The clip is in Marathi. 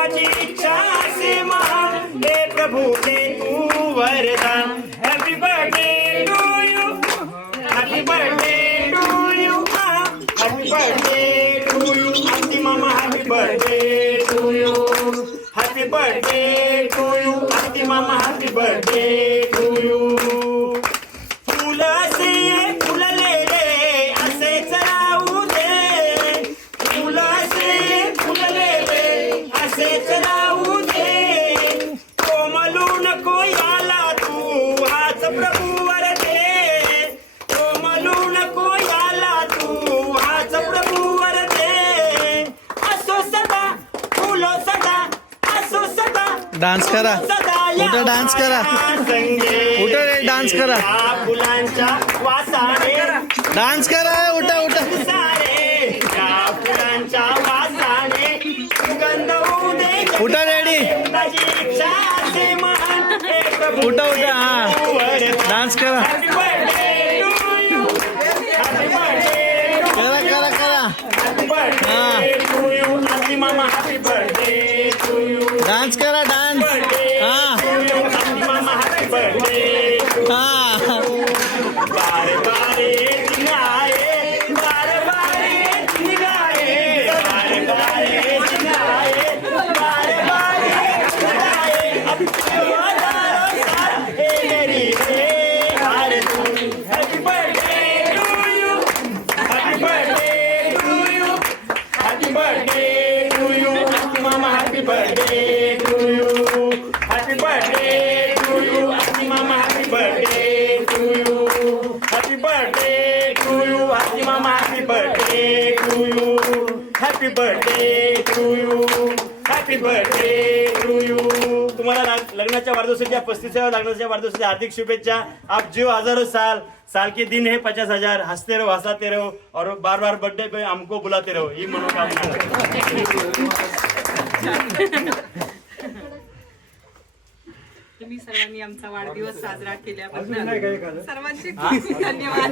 माझी इच्छा से महान हे प्रभु दे तू वरदान happy birthday to you happy birthday to you happy birthday to you Aarti मामा happy birthday to you happy birthday to you Aarti मामा हॅपी बर्थडे टू यू फुलाचे फुललेले असेच राहू दे फुलाचे फुललेले असेच राहू दे कोमलू नको याला तू हाच प्रभू वर दे कोमलू नको याला तू हाच प्रभू वर दे असो सदा फुलो सदा असो सदा डान्स करा उठा डान्स करा उठा रे डान्स करा फुलांच्या वासाने डान्स करा उठा उठा सारे फुलांच्या वासाने सुगंध होऊ दे उठा रेडी माझी इच्छा असे महान हे प्रभू उठा उठा हा डान्स करा happy birthday to you happy birthday करा करा करा happy birthday to you happy मामा happy birthday to you dance करा डान्स हा हॅपी मामा हॅपी बर्थडे हा बारे बारे दिन आए बारे बारे दिन आए बारे बारे दिन आए बारे बारे दिन आए अब हजारों साल हे मेरी रे हार तू happy birthday to you happy birthday to you happy birthday to you मामा happy birthday to you happy birthday to you मामा happy birthday to you happy birthday to you happy मामा happy birthday to you happy birthday to you happy birthday to you तुम्हाला लग्नाच्या वाढदिवसाच्या 35व्या लग्नाच्या वाढदिवसाच्या हार्दिक शुभेच्छा आप जियो हजारों साल साल के दिन है 50,000 हंसते रहो हंसाते रहो और बार बार बर्थडे पे हमको बुलाते रहो ही मनोकामना तुम्ही सर्वांनी आमचा वाढदिवस साजरा केल्याबद्दल सर्वांचे खूप खूप धन्यवाद